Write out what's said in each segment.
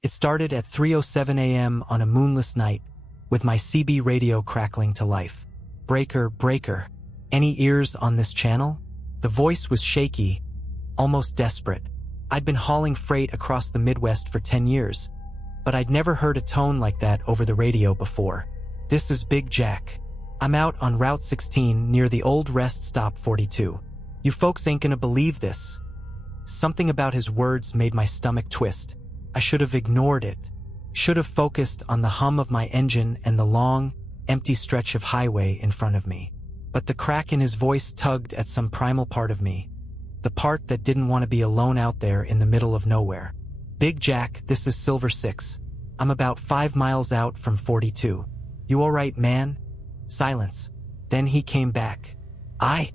It started at 3:07 a.m. on a moonless night, with my CB radio crackling to life. "Breaker, breaker. Any ears on this channel?" The voice was shaky, almost desperate. I'd been hauling freight across the Midwest for 10 years, but I'd never heard a tone like that over the radio before. "This is Big Jack. I'm out on Route 16 near the old rest stop 42. You folks ain't gonna believe this." Something about his words made my stomach twist. I should have ignored it. Should have focused on the hum of my engine and the long, empty stretch of highway in front of me. But the crack in his voice tugged at some primal part of me. The part that didn't want to be alone out there in the middle of nowhere. "Big Jack, this is Silver 6. I'm about 5 miles out from 42. You alright, man?" Silence. Then he came back. I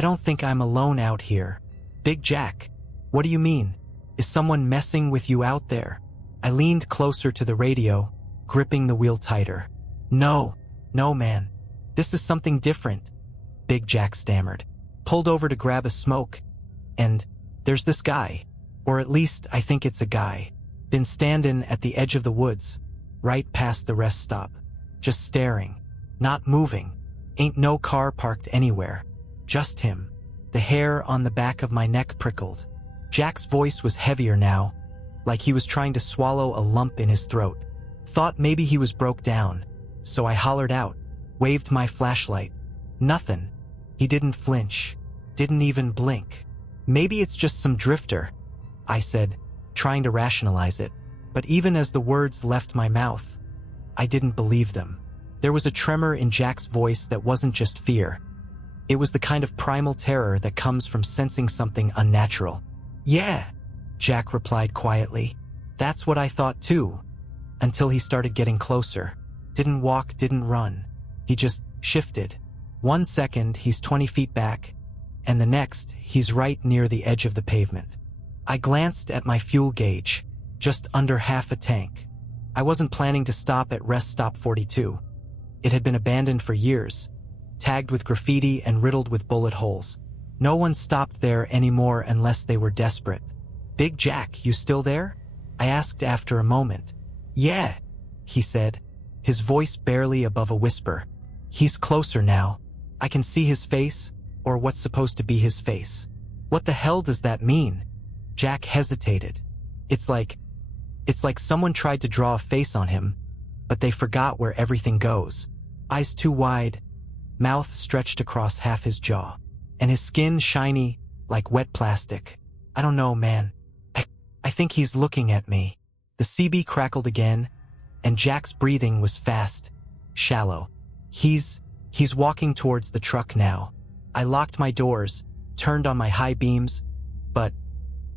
don't think I'm alone out here." "Big Jack, what do you mean? Is someone messing with you out there?" I leaned closer to the radio, gripping the wheel tighter. No, man. This is something different," Big Jack stammered. Pulled over to grab a smoke, and there's this guy, or at least I think it's a guy, been standing at the edge of the woods, right past the rest stop, just staring, not moving. Ain't no car parked anywhere. Just him. The hair on the back of my neck prickled. Jack's voice was heavier now, like he was trying to swallow a lump in his throat. Thought maybe he was broke down, so I hollered out, waved my flashlight. Nothing. He didn't flinch, didn't even blink. "Maybe it's just some drifter," I said, trying to rationalize it. But even as the words left my mouth, I didn't believe them. There was a tremor in Jack's voice that wasn't just fear. It was the kind of primal terror that comes from sensing something unnatural. "Yeah," Jack replied quietly. "That's what I thought too, until he started getting closer. Didn't walk, didn't run. He just shifted. 1 second, he's 20 feet back, and the next, he's right near the edge of the pavement." I glanced at my fuel gauge, just under half a tank. I wasn't planning to stop at rest stop 42. It had been abandoned for years, tagged with graffiti and riddled with bullet holes. No one stopped there anymore unless they were desperate. "Big Jack, you still there?" I asked after a moment. "Yeah," he said, his voice barely above a whisper. "He's closer now. I can see his face, or what's supposed to be his face." "What the hell does that mean?" Jack hesitated. It's like someone tried to draw a face on him, but they forgot where everything goes. Eyes too wide, mouth stretched across half his jaw, and his skin shiny like wet plastic. "I don't know, man. I think he's looking at me." The CB crackled again, and Jack's breathing was fast, shallow. He's walking towards the truck now." I locked my doors, turned on my high beams, but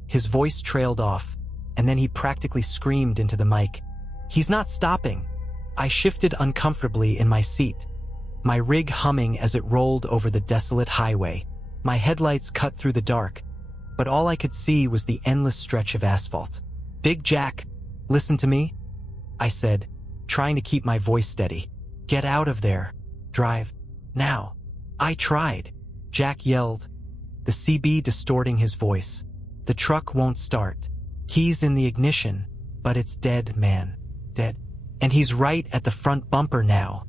his voice trailed off, and then he practically screamed into the mic. "He's not stopping." I shifted uncomfortably in my seat, my rig humming as it rolled over the desolate highway. My headlights cut through the dark, but all I could see was the endless stretch of asphalt. "Big Jack, listen to me," I said, trying to keep my voice steady. "Get out of there. Drive. Now." I tried. Jack yelled, the CB distorting his voice. "The truck won't start. Keys in the ignition, but it's dead, man. Dead. And he's right at the front bumper now."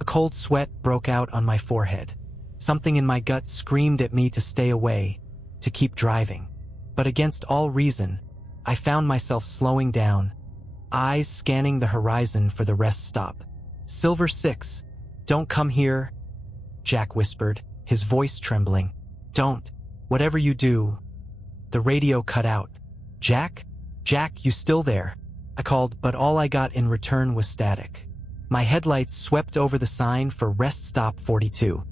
A cold sweat broke out on my forehead. Something in my gut screamed at me to stay away, to keep driving. But against all reason, I found myself slowing down, eyes scanning the horizon for the rest stop. "Silver 6, don't come here," Jack whispered, his voice trembling. "Don't. Whatever you do." The radio cut out. "Jack? Jack, you still there?" I called, but all I got in return was static. My headlights swept over the sign for rest stop 42.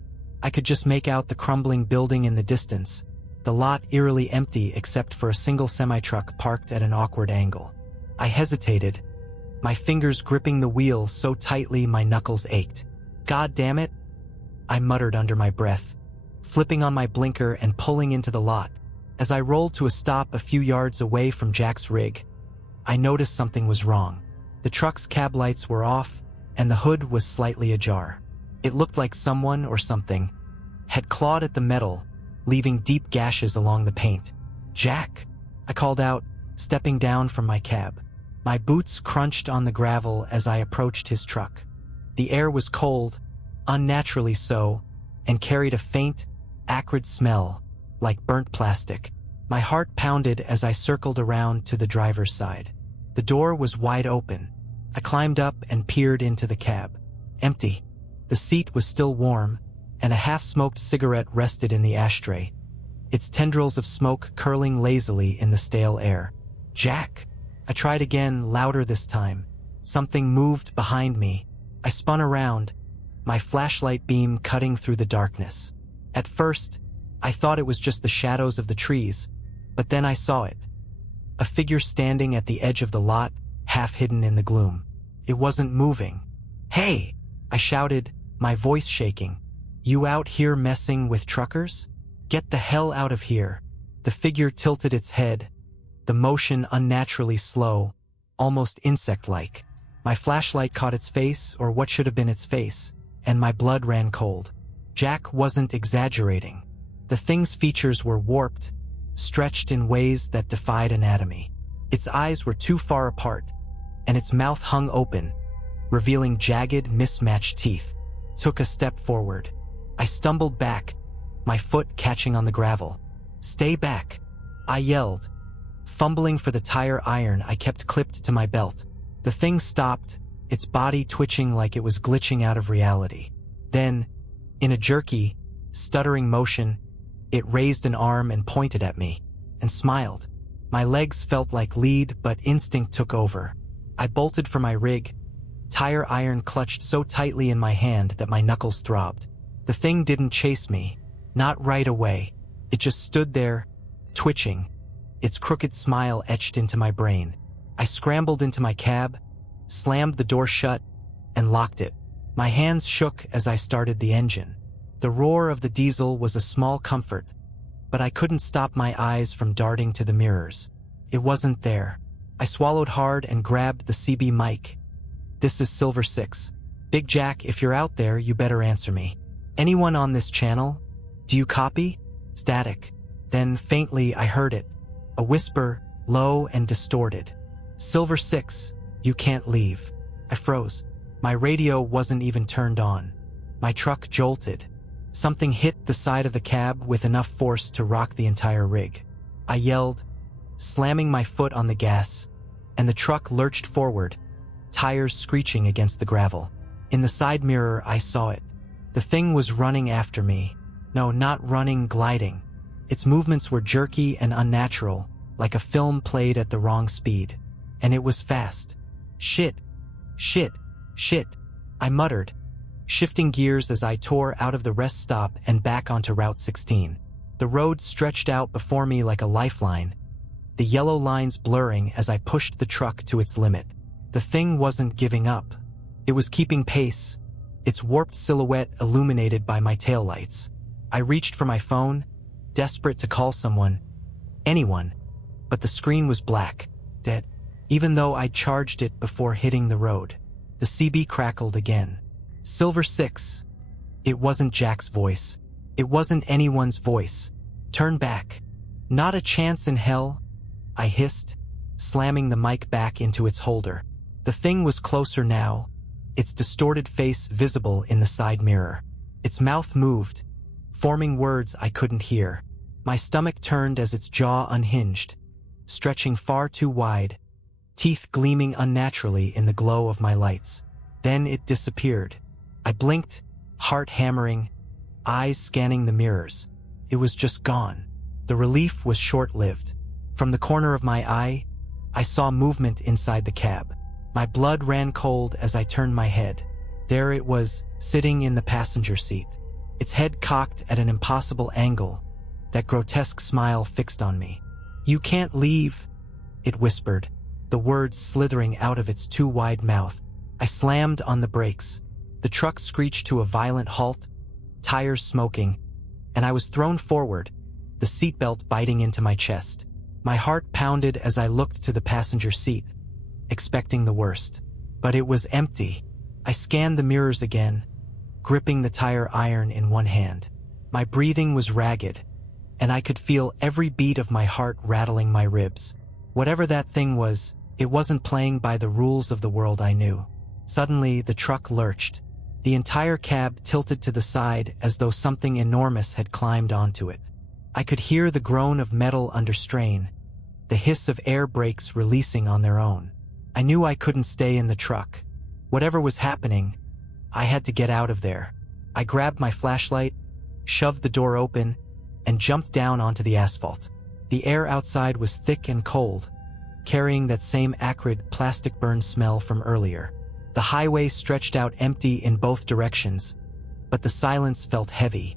I could just make out the crumbling building in the distance, the lot eerily empty except for a single semi-truck parked at an awkward angle. I hesitated, my fingers gripping the wheel so tightly my knuckles ached. "God damn it," I muttered under my breath, flipping on my blinker and pulling into the lot. As I rolled to a stop a few yards away from Jack's rig, I noticed something was wrong. The truck's cab lights were off, and the hood was slightly ajar. It looked like someone or something had clawed at the metal, leaving deep gashes along the paint. "Jack," I called out, stepping down from my cab. My boots crunched on the gravel as I approached his truck. The air was cold, unnaturally so, and carried a faint, acrid smell, like burnt plastic. My heart pounded as I circled around to the driver's side. The door was wide open. I climbed up and peered into the cab. Empty. The seat was still warm, and a half-smoked cigarette rested in the ashtray, its tendrils of smoke curling lazily in the stale air. Jack! I tried again, louder this time. Something moved behind me. I spun around, my flashlight beam cutting through the darkness. At first, I thought it was just the shadows of the trees, but then I saw it. A figure standing at the edge of the lot, half hidden in the gloom. It wasn't moving. "Hey!" I shouted, my voice shaking. "You out here messing with truckers? Get the hell out of here." The figure tilted its head, the motion unnaturally slow, almost insect-like. My flashlight caught its face, or what should have been its face, and my blood ran cold. Jack wasn't exaggerating. The thing's features were warped, stretched in ways that defied anatomy. Its eyes were too far apart, and its mouth hung open, revealing jagged, mismatched teeth. Took a step forward. I stumbled back, my foot catching on the gravel. "Stay back," I yelled, fumbling for the tire iron I kept clipped to my belt. The thing stopped, its body twitching like it was glitching out of reality. Then, in a jerky, stuttering motion, it raised an arm and pointed at me, and smiled. My legs felt like lead, but instinct took over. I bolted for my rig, tire iron clutched so tightly in my hand that my knuckles throbbed. The thing didn't chase me, not right away. It just stood there, twitching, its crooked smile etched into my brain. I scrambled into my cab, slammed the door shut, and locked it. My hands shook as I started the engine. The roar of the diesel was a small comfort, but I couldn't stop my eyes from darting to the mirrors. It wasn't there. I swallowed hard and grabbed the CB mic. "This is Silver 6. Big Jack, if you're out there, you better answer me. Anyone on this channel? Do you copy?" Static. Then, faintly, I heard it. A whisper, low and distorted. "Silver 6, you can't leave." I froze. My radio wasn't even turned on. My truck jolted. Something hit the side of the cab with enough force to rock the entire rig. I yelled, slamming my foot on the gas, and the truck lurched forward, tires screeching against the gravel. In the side mirror, I saw it. The thing was running after me. No, not running, gliding. Its movements were jerky and unnatural, like a film played at the wrong speed. And it was fast. "Shit, shit, shit," I muttered, shifting gears as I tore out of the rest stop and back onto Route 16. The road stretched out before me like a lifeline, the yellow lines blurring as I pushed the truck to its limit. The thing wasn't giving up. It was keeping pace, its warped silhouette illuminated by my taillights. I reached for my phone, desperate to call someone, anyone, but the screen was black, dead. Even though I'd charged it before hitting the road. The CB crackled again. "Silver 6. It wasn't Jack's voice. It wasn't anyone's voice. Turn back." "Not a chance in hell," I hissed, slamming the mic back into its holder. The thing was closer now, its distorted face visible in the side mirror. Its mouth moved, forming words I couldn't hear. My stomach turned as its jaw unhinged, stretching far too wide, teeth gleaming unnaturally in the glow of my lights. Then it disappeared. I blinked, heart hammering, eyes scanning the mirrors. It was just gone. The relief was short-lived. From the corner of my eye, I saw movement inside the cab. My blood ran cold as I turned my head. There it was, sitting in the passenger seat, its head cocked at an impossible angle, that grotesque smile fixed on me. "You can't leave," it whispered, the words slithering out of its too wide mouth. I slammed on the brakes. The truck screeched to a violent halt, tires smoking, and I was thrown forward, the seatbelt biting into my chest. My heart pounded as I looked to the passenger seat, expecting the worst. But it was empty. I scanned the mirrors again, gripping the tire iron in one hand. My breathing was ragged, and I could feel every beat of my heart rattling my ribs. Whatever that thing was, It wasn't playing by the rules of the world I knew. Suddenly, the truck lurched. The entire cab tilted to the side as though something enormous had climbed onto it. I could hear the groan of metal under strain, the hiss of air brakes releasing on their own. I knew I couldn't stay in the truck. Whatever was happening, I had to get out of there. I grabbed my flashlight, shoved the door open, and jumped down onto the asphalt. The air outside was thick and cold, carrying that same acrid plastic burn smell from earlier. The highway stretched out empty in both directions, but the silence felt heavy,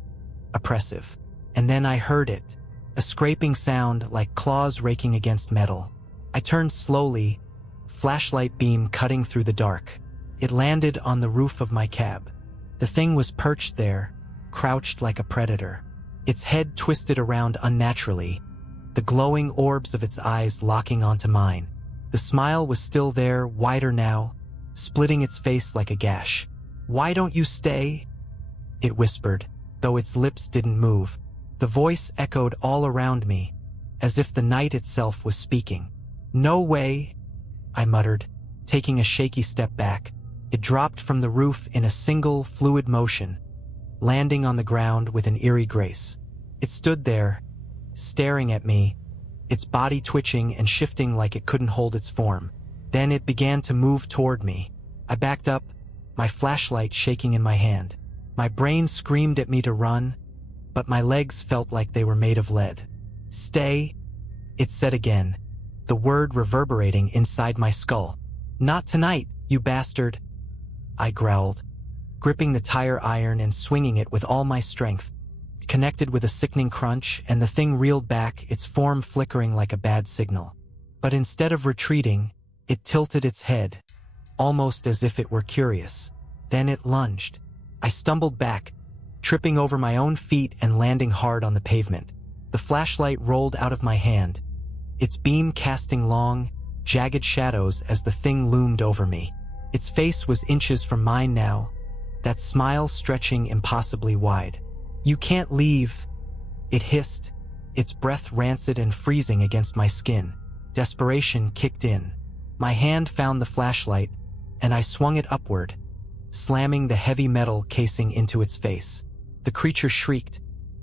oppressive. And then I heard it, a scraping sound like claws raking against metal. I turned slowly, flashlight beam cutting through the dark. It landed on the roof of my cab. The thing was perched there, crouched like a predator. Its head twisted around unnaturally, the glowing orbs of its eyes locking onto mine. The smile was still there, wider now, splitting its face like a gash. "Why don't you stay?" it whispered, though its lips didn't move. The voice echoed all around me, as if the night itself was speaking. "No way," I muttered, taking a shaky step back. It dropped from the roof in a single, fluid motion, landing on the ground with an eerie grace. It stood there, staring at me, its body twitching and shifting like it couldn't hold its form. Then it began to move toward me. I backed up, my flashlight shaking in my hand. My brain screamed at me to run, but my legs felt like they were made of lead. "Stay," it said again, the word reverberating inside my skull. "Not tonight, you bastard," I growled, gripping the tire iron and swinging it with all my strength. It connected with a sickening crunch, and the thing reeled back, its form flickering like a bad signal. But instead of retreating, it tilted its head, almost as if it were curious. Then it lunged. I stumbled back, tripping over my own feet and landing hard on the pavement. The flashlight rolled out of my hand, its beam casting long, jagged shadows as the thing loomed over me. Its face was inches from mine now, that smile stretching impossibly wide. "You can't leave," it hissed, its breath rancid and freezing against my skin. Desperation kicked in. My hand found the flashlight, and I swung it upward, slamming the heavy metal casing into its face. The creature shrieked,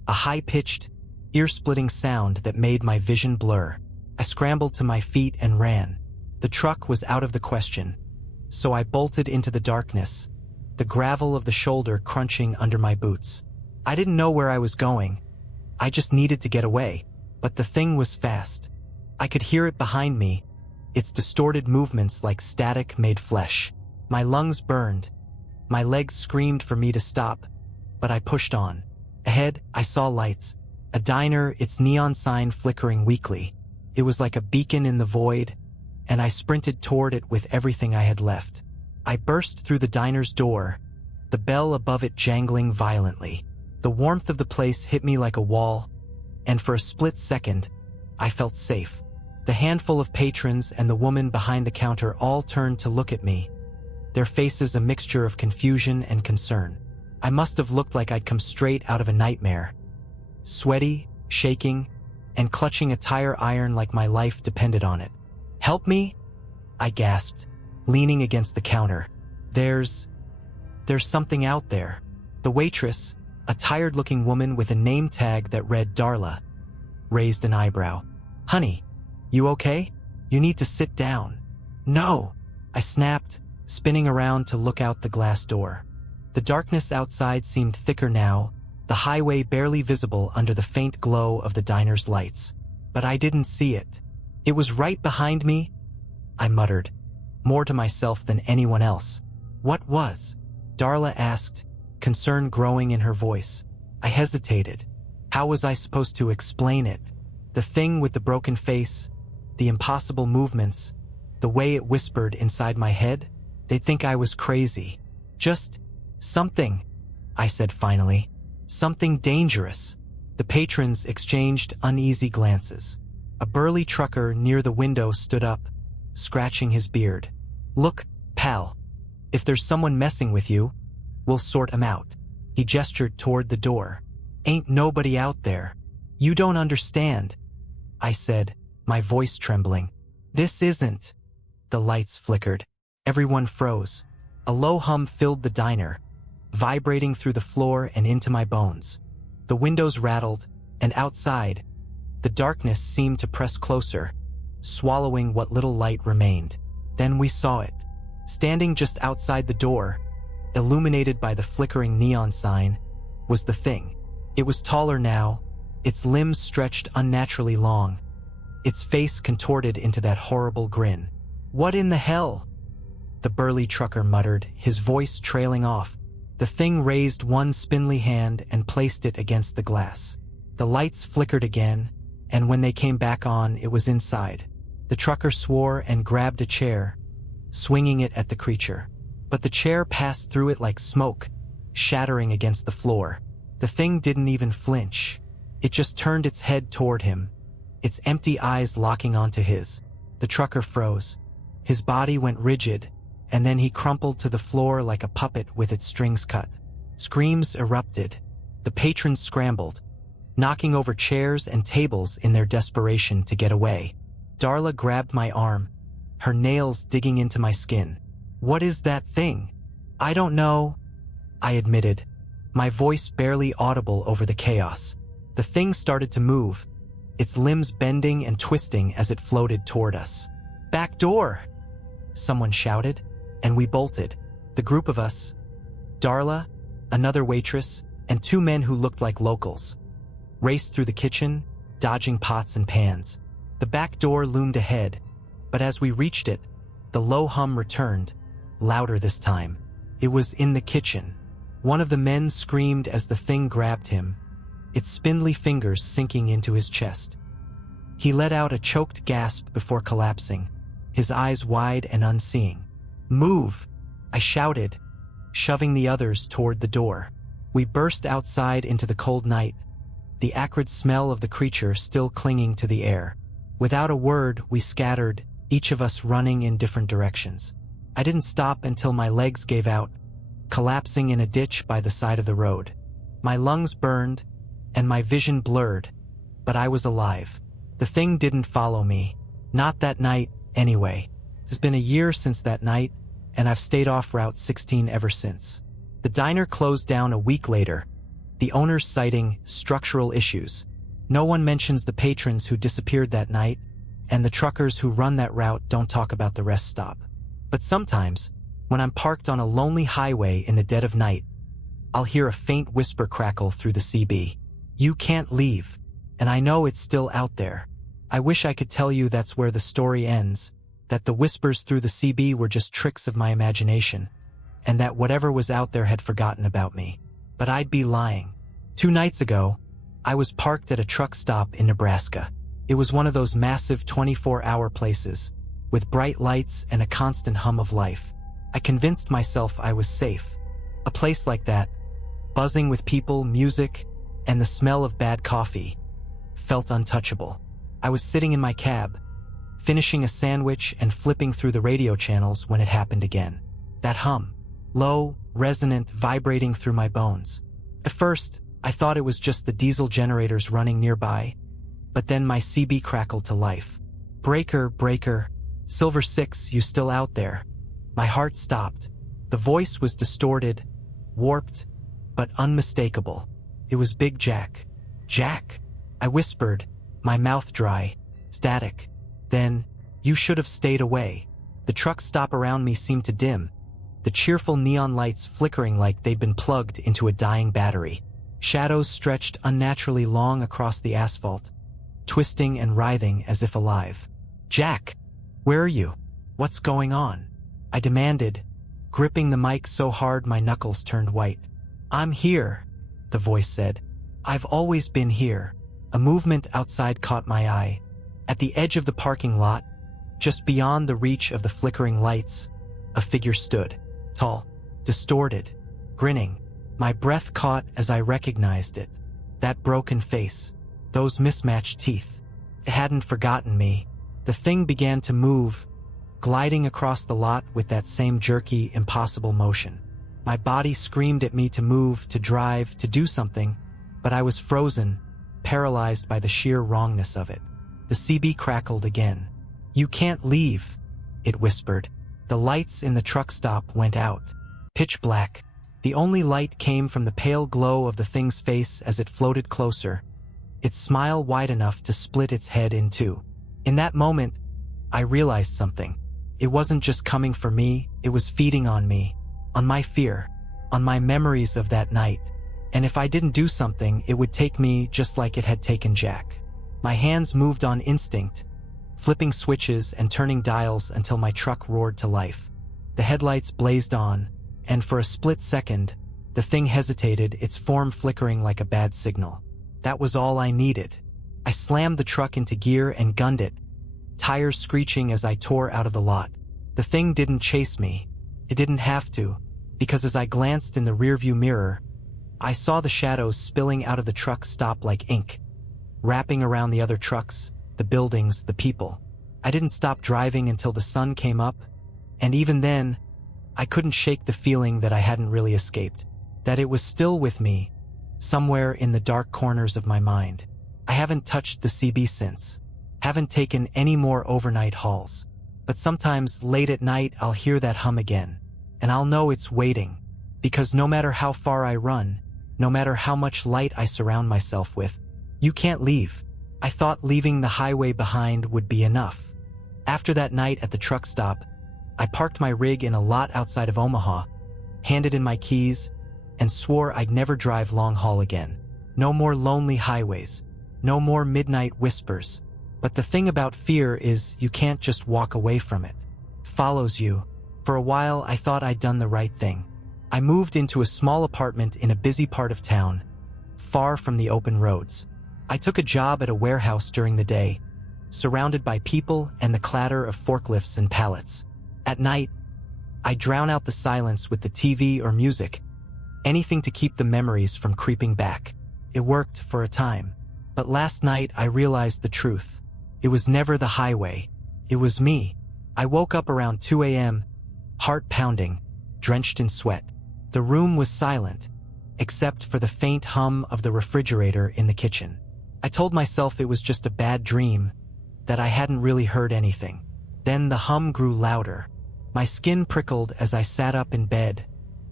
a high-pitched, ear-splitting sound that made my vision blur. I scrambled to my feet and ran. The truck was out of the question, so I bolted into the darkness, the gravel of the shoulder crunching under my boots. I didn't know where I was going. I just needed to get away, but the thing was fast. I could hear it behind me, its distorted movements like static made flesh. My lungs burned. My legs screamed for me to stop, but I pushed on. Ahead, I saw lights. A diner, its neon sign flickering weakly. It was like a beacon in the void, and I sprinted toward it with everything I had left. I burst through the diner's door, the bell above it jangling violently. The warmth of the place hit me like a wall, and for a split second, I felt safe. The handful of patrons and the woman behind the counter all turned to look at me, their faces a mixture of confusion and concern. I must have looked like I'd come straight out of a nightmare. Sweaty, shaking, and clutching a tire iron like my life depended on it. "Help me?" I gasped, leaning against the counter. There's something out there." The waitress, a tired-looking woman with a name tag that read Darla, raised an eyebrow. "Honey, you okay? You need to sit down." "No," I snapped, spinning around to look out the glass door. The darkness outside seemed thicker now, the highway barely visible under the faint glow of the diner's lights. But I didn't see it. "It was right behind me," I muttered, more to myself than anyone else. "What was?" Darla asked, concern growing in her voice. I hesitated. How was I supposed to explain it? The thing with the broken face, the impossible movements, the way it whispered inside my head? They'd think I was crazy. "Just something," I said finally. "Something dangerous." The patrons exchanged uneasy glances. A burly trucker near the window stood up, scratching his beard. "Look, pal. If there's someone messing with you, we'll sort 'em out." He gestured toward the door. "Ain't nobody out there." "You don't understand," I said, my voice trembling. "This isn't The lights flickered. Everyone froze. A low hum filled the diner, vibrating through the floor and into my bones. The windows rattled, and outside, the darkness seemed to press closer, swallowing what little light remained. Then we saw it. Standing just outside the door, illuminated by the flickering neon sign, was the thing. It was taller now, its limbs stretched unnaturally long, its face contorted into that horrible grin. "What in the hell?" the burly trucker muttered, his voice trailing off. The thing raised one spindly hand and placed it against the glass. The lights flickered again, and when they came back on, it was inside. The trucker swore and grabbed a chair, swinging it at the creature. But the chair passed through it like smoke, shattering against the floor. The thing didn't even flinch. It just turned its head toward him, its empty eyes locking onto his. The trucker froze. His body went rigid, and then he crumpled to the floor like a puppet with its strings cut. Screams erupted. The patrons scrambled, knocking over chairs and tables in their desperation to get away. Darla grabbed my arm, her nails digging into my skin. "What is that thing?" "I don't know," I admitted, my voice barely audible over the chaos. The thing started to move, its limbs bending and twisting as it floated toward us. "Back door!" someone shouted, and we bolted. The group of us, Darla, another waitress, and two men who looked like locals, raced through the kitchen, dodging pots and pans. The back door loomed ahead, but as we reached it, the low hum returned, louder this time. It was in the kitchen. One of the men screamed as the thing grabbed him, its spindly fingers sinking into his chest. He let out a choked gasp before collapsing, his eyes wide and unseeing. "Move!" I shouted, shoving the others toward the door. We burst outside into the cold night, the acrid smell of the creature still clinging to the air. Without a word, we scattered, each of us running in different directions. I didn't stop until my legs gave out, collapsing in a ditch by the side of the road. My lungs burned, and my vision blurred, but I was alive. The thing didn't follow me. Not that night, anyway. It's been a year since that night, and I've stayed off Route 16 ever since. The diner closed down a week later, the owners citing structural issues. No one mentions the patrons who disappeared that night, and the truckers who run that route don't talk about the rest stop. But sometimes, when I'm parked on a lonely highway in the dead of night, I'll hear a faint whisper crackle through the CB. "You can't leave," and I know it's still out there. I wish I could tell you that's where the story ends, that the whispers through the CB were just tricks of my imagination, and that whatever was out there had forgotten about me. But I'd be lying. 2 nights ago, I was parked at a truck stop in Nebraska. It was one of those massive 24-hour places, with bright lights and a constant hum of life. I convinced myself I was safe. A place like that, buzzing with people, music, and the smell of bad coffee, felt untouchable. I was sitting in my cab, finishing a sandwich and flipping through the radio channels when it happened again. That hum, low, resonant, vibrating through my bones. At first, I thought it was just the diesel generators running nearby, but then my CB crackled to life. "Breaker, breaker, Silver 6, you still out there?" My heart stopped. The voice was distorted, warped, but unmistakable. It was Big Jack. "Jack?" I whispered, my mouth dry, static. Then, "You should have stayed away." The truck stop around me seemed to dim, the cheerful neon lights flickering like they'd been plugged into a dying battery. Shadows stretched unnaturally long across the asphalt, twisting and writhing as if alive. "Jack, where are you? What's going on?" I demanded, gripping the mic so hard my knuckles turned white. "I'm here," the voice said. "I've always been here." A movement outside caught my eye. At the edge of the parking lot, just beyond the reach of the flickering lights, a figure stood, tall, distorted, grinning. My breath caught as I recognized it. That broken face, those mismatched teeth. It hadn't forgotten me. The thing began to move, gliding across the lot with that same jerky, impossible motion. My body screamed at me to move, to drive, to do something, but I was frozen, paralyzed by the sheer wrongness of it. The CB crackled again. "You can't leave." it whispered. The lights in the truck stop went out. Pitch black. The only light came from the pale glow of the thing's face as it floated closer, its smile wide enough to split its head in two. In that moment, I realized something. It wasn't just coming for me, it was feeding on me, on my fear, on my memories of that night. And if I didn't do something, it would take me just like it had taken Jack. My hands moved on instinct, flipping switches and turning dials until my truck roared to life. The headlights blazed on, and for a split second, the thing hesitated, its form flickering like a bad signal. That was all I needed. I slammed the truck into gear and gunned it, tires screeching as I tore out of the lot. The thing didn't chase me. It didn't have to, because as I glanced in the rearview mirror, I saw the shadows spilling out of the truck stop like ink, wrapping around the other trucks, the buildings, the people. I didn't stop driving until the sun came up, and even then, I couldn't shake the feeling that I hadn't really escaped, that it was still with me, somewhere in the dark corners of my mind. I haven't touched the CB since, haven't taken any more overnight hauls, but sometimes late at night I'll hear that hum again, and I'll know it's waiting, because no matter how far I run, no matter how much light I surround myself with, you can't leave. I thought leaving the highway behind would be enough. After that night at the truck stop, I parked my rig in a lot outside of Omaha, handed in my keys, and swore I'd never drive long haul again. No more lonely highways, no more midnight whispers. But the thing about fear is you can't just walk away from it. It follows you. For a while, I thought I'd done the right thing. I moved into a small apartment in a busy part of town, far from the open roads. I took a job at a warehouse during the day, surrounded by people and the clatter of forklifts and pallets. At night, I drown out the silence with the TV or music, anything to keep the memories from creeping back. It worked for a time. But last night I realized the truth. It was never the highway. It was me. I woke up around 2 a.m., heart pounding, drenched in sweat. The room was silent, except for the faint hum of the refrigerator in the kitchen. I told myself it was just a bad dream, that I hadn't really heard anything. Then the hum grew louder. My skin prickled as I sat up in bed,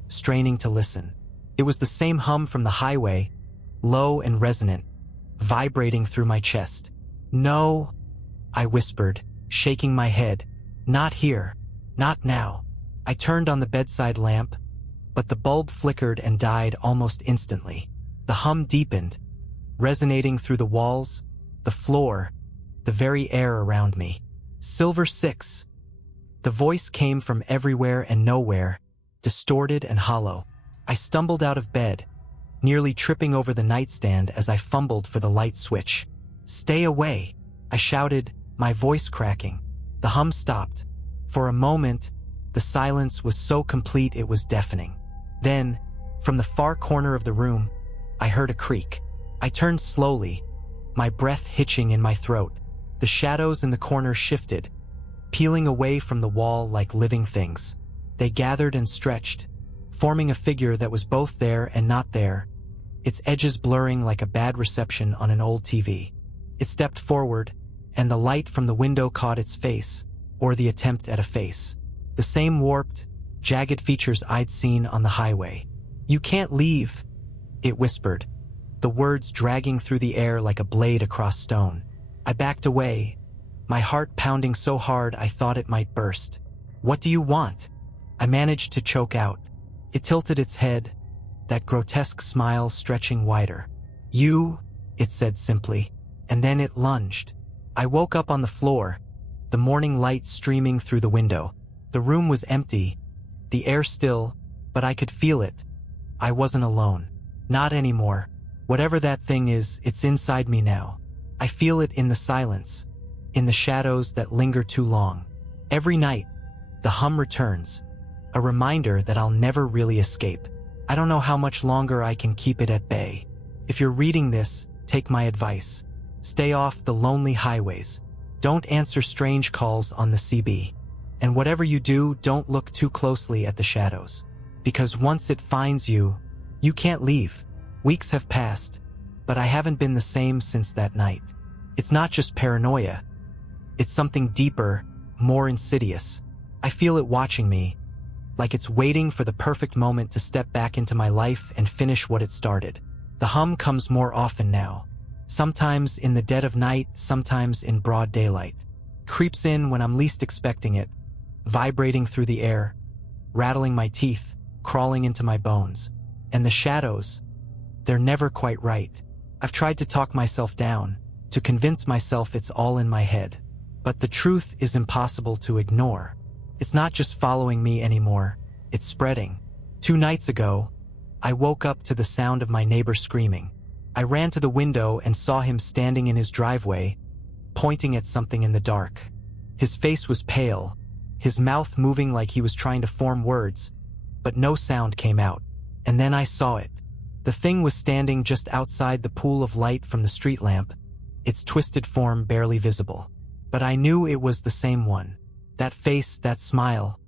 straining to listen. It was the same hum from the highway, low and resonant, vibrating through my chest. "No," I whispered, shaking my head. "Not here. Not now." I turned on the bedside lamp, but the bulb flickered and died almost instantly. The hum deepened, resonating through the walls, the floor, the very air around me. "Silver 6. The voice came from everywhere and nowhere, distorted and hollow. I stumbled out of bed, nearly tripping over the nightstand as I fumbled for the light switch. "Stay away," I shouted, my voice cracking. The hum stopped. For a moment, the silence was so complete it was deafening. Then, from the far corner of the room, I heard a creak. I turned slowly, my breath hitching in my throat. The shadows in the corner shifted, peeling away from the wall like living things. They gathered and stretched, forming a figure that was both there and not there, its edges blurring like a bad reception on an old TV. It stepped forward, and the light from the window caught its face, or the attempt at a face. The same warped, jagged features I'd seen on the highway. "You can't leave," it whispered, the words dragging through the air like a blade across stone. I backed away, my heart pounding so hard I thought it might burst. "What do you want?" I managed to choke out. It tilted its head, that grotesque smile stretching wider. "You," it said simply, and then it lunged. I woke up on the floor, the morning light streaming through the window. The room was empty, the air still, but I could feel it. I wasn't alone. Not anymore. Whatever that thing is, it's inside me now. I feel it in the silence, in the shadows that linger too long. Every night, the hum returns, a reminder that I'll never really escape. I don't know how much longer I can keep it at bay. If you're reading this, take my advice. Stay off the lonely highways. Don't answer strange calls on the CB. And whatever you do, don't look too closely at the shadows. Because once it finds you, you can't leave. Weeks have passed, but I haven't been the same since that night. It's not just paranoia. It's something deeper, more insidious. I feel it watching me, like it's waiting for the perfect moment to step back into my life and finish what it started. The hum comes more often now. Sometimes in the dead of night, sometimes in broad daylight. Creeps in when I'm least expecting it, vibrating through the air, rattling my teeth, crawling into my bones. And the shadows, they're never quite right. I've tried to talk myself down, to convince myself it's all in my head. But the truth is impossible to ignore. It's not just following me anymore, it's spreading. 2 nights ago, I woke up to the sound of my neighbor screaming. I ran to the window and saw him standing in his driveway, pointing at something in the dark. His face was pale, his mouth moving like he was trying to form words, but no sound came out. And then I saw it. The thing was standing just outside the pool of light from the street lamp, its twisted form barely visible. But I knew it was the same one. That face, that smile,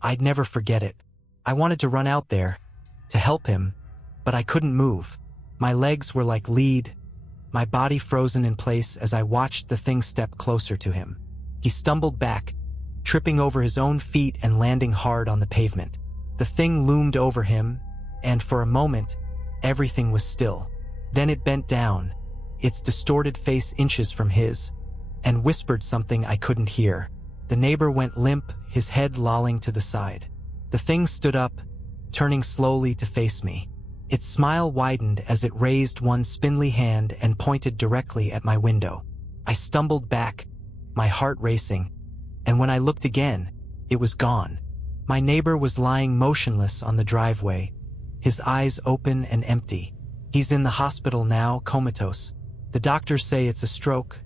I'd never forget it. I wanted to run out there, to help him, but I couldn't move. My legs were like lead, my body frozen in place as I watched the thing step closer to him. He stumbled back, tripping over his own feet and landing hard on the pavement. The thing loomed over him, and for a moment, everything was still. Then it bent down, its distorted face inches from his, and whispered something I couldn't hear. The neighbor went limp, his head lolling to the side. The thing stood up, turning slowly to face me. Its smile widened as it raised one spindly hand and pointed directly at my window. I stumbled back, my heart racing, and when I looked again, it was gone. My neighbor was lying motionless on the driveway, his eyes open and empty. He's in the hospital now, comatose. The doctors say it's a stroke,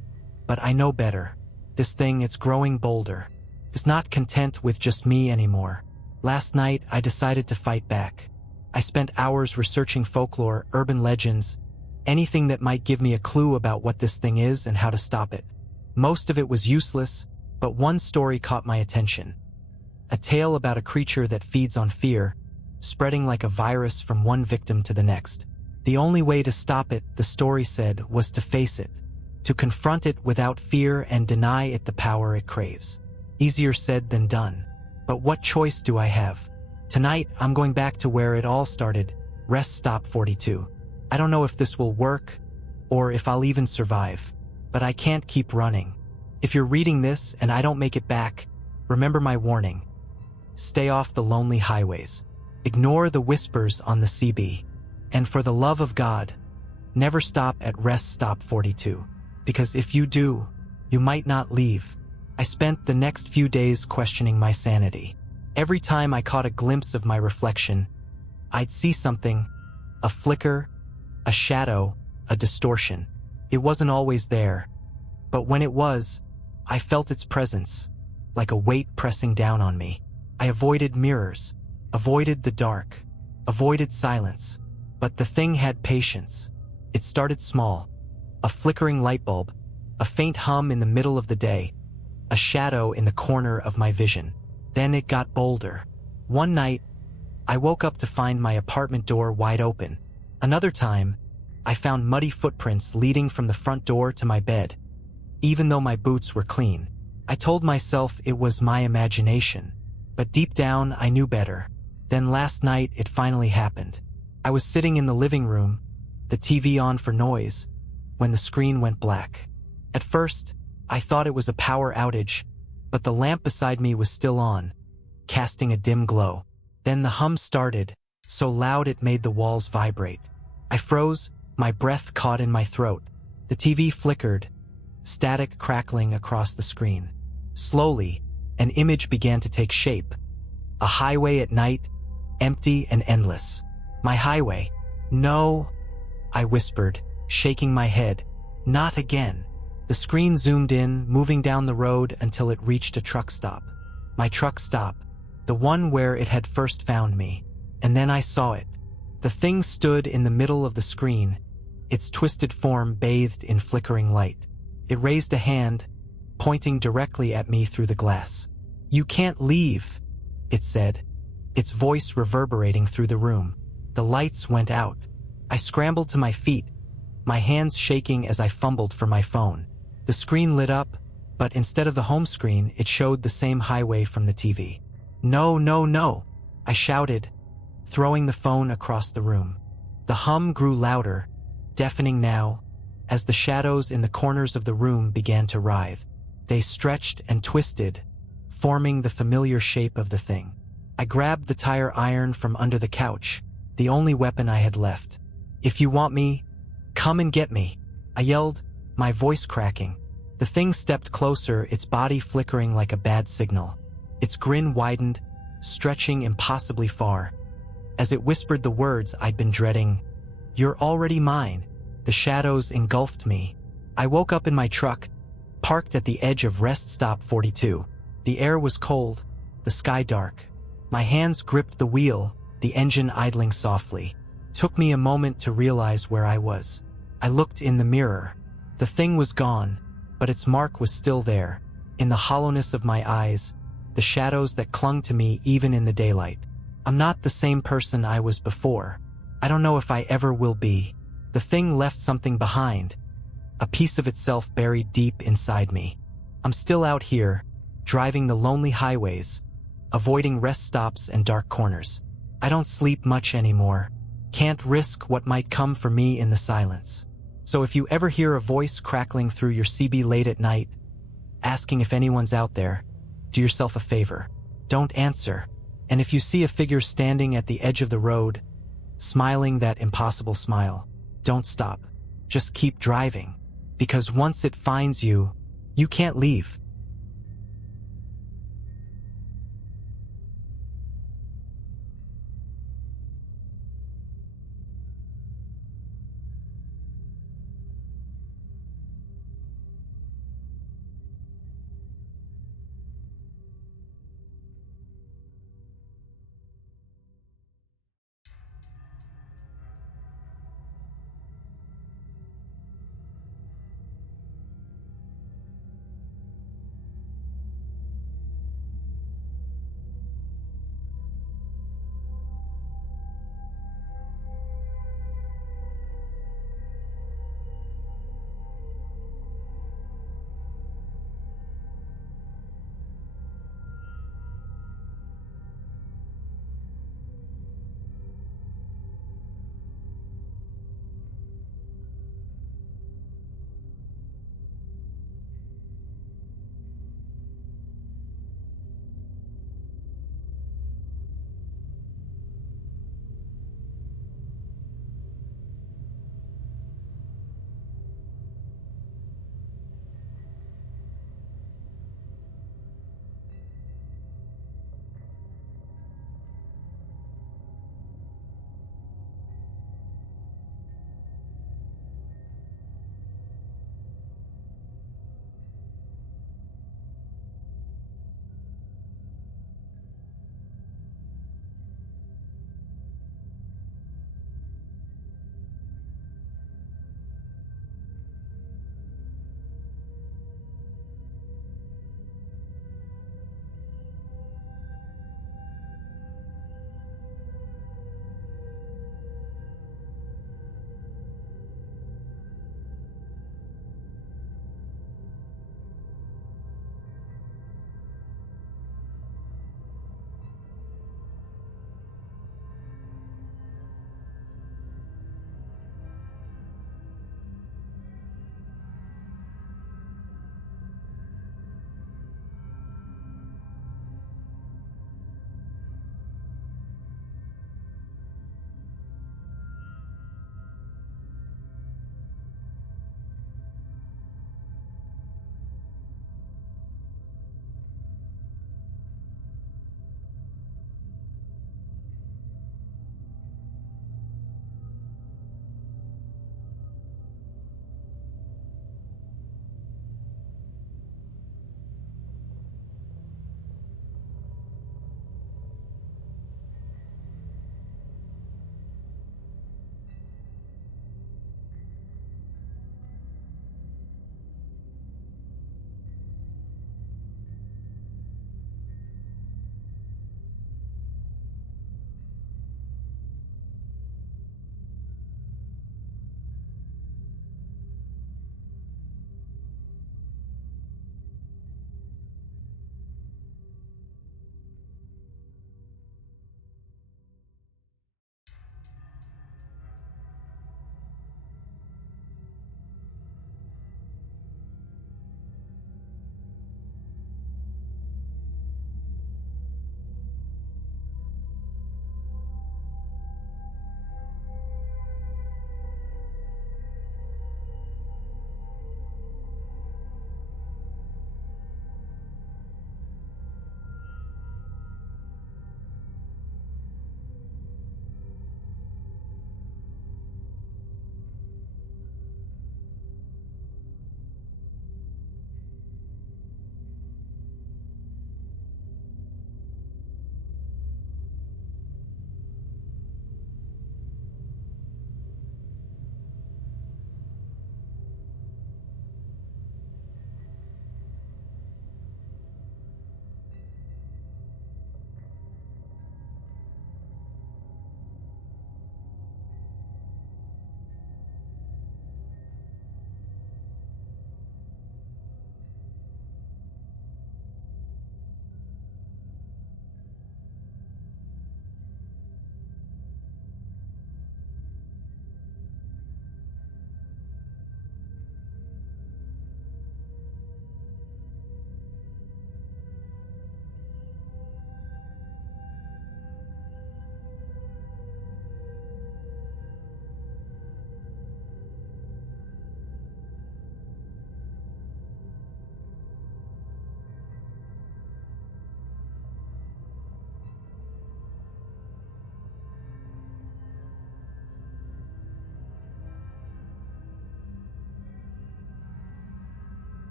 but I know better. This thing, it's growing bolder. It's not content with just me anymore. Last night, I decided to fight back. I spent hours researching folklore, urban legends, anything that might give me a clue about what this thing is and how to stop it. Most of it was useless, but one story caught my attention. A tale about a creature that feeds on fear, spreading like a virus from one victim to the next. The only way to stop it, the story said, was to face it, to confront it without fear and deny it the power it craves. Easier said than done. But what choice do I have? Tonight, I'm going back to where it all started, rest stop 42. I don't know if this will work, or if I'll even survive, but I can't keep running. If you're reading this and I don't make it back, remember my warning. Stay off the lonely highways. Ignore the whispers on the CB. And for the love of God, never stop at rest stop 42. Because if you do, you might not leave. I spent the next few days questioning my sanity. Every time I caught a glimpse of my reflection, I'd see something, a flicker, a shadow, a distortion. It wasn't always there, but when it was, I felt its presence, like a weight pressing down on me. I avoided mirrors, avoided the dark, avoided silence, but the thing had patience. It started small, a flickering light bulb, a faint hum in the middle of the day, a shadow in the corner of my vision. Then it got bolder. One night, I woke up to find my apartment door wide open. Another time, I found muddy footprints leading from the front door to my bed. Even though my boots were clean, I told myself it was my imagination. But deep down, I knew better. Then last night, it finally happened. I was sitting in the living room, the TV on for noise, when the screen went black. At first, I thought it was a power outage, but the lamp beside me was still on, casting a dim glow. Then the hum started, so loud it made the walls vibrate. I froze, my breath caught in my throat. The TV flickered, static crackling across the screen. Slowly, an image began to take shape. A highway at night, empty and endless. My highway. No, I whispered, shaking my head. Not again. The screen zoomed in, moving down the road until it reached a truck stop. My truck stop, the one where it had first found me. And then I saw it. The thing stood in the middle of the screen, its twisted form bathed in flickering light. It raised a hand, pointing directly at me through the glass. "You can't leave," it said, its voice reverberating through the room. The lights went out. I scrambled to my feet, my hands shaking as I fumbled for my phone. The screen lit up, but instead of the home screen, it showed the same highway from the TV. "No, no, no!" I shouted, throwing the phone across the room. The hum grew louder, deafening now, as the shadows in the corners of the room began to writhe. They stretched and twisted, forming the familiar shape of the thing. I grabbed the tire iron from under the couch, the only weapon I had left. "If you want me, come and get me," I yelled, my voice cracking. The thing stepped closer, its body flickering like a bad signal. Its grin widened, stretching impossibly far. As it whispered the words I'd been dreading, "You're already mine." The shadows engulfed me. I woke up in my truck, parked at the edge of Rest Stop 42. The air was cold, the sky dark. My hands gripped the wheel, the engine idling softly. Took me a moment to realize where I was. I looked in the mirror. The thing was gone, but its mark was still there. In the hollowness of my eyes, the shadows that clung to me even in the daylight. I'm not the same person I was before. I don't know if I ever will be. The thing left something behind, a piece of itself buried deep inside me. I'm still out here, driving the lonely highways, avoiding rest stops and dark corners. I don't sleep much anymore. Can't risk what might come for me in the silence. So if you ever hear a voice crackling through your CB late at night, asking if anyone's out there, do yourself a favor. Don't answer. And if you see a figure standing at the edge of the road, smiling that impossible smile, don't stop. Just keep driving. Because once it finds you, you can't leave.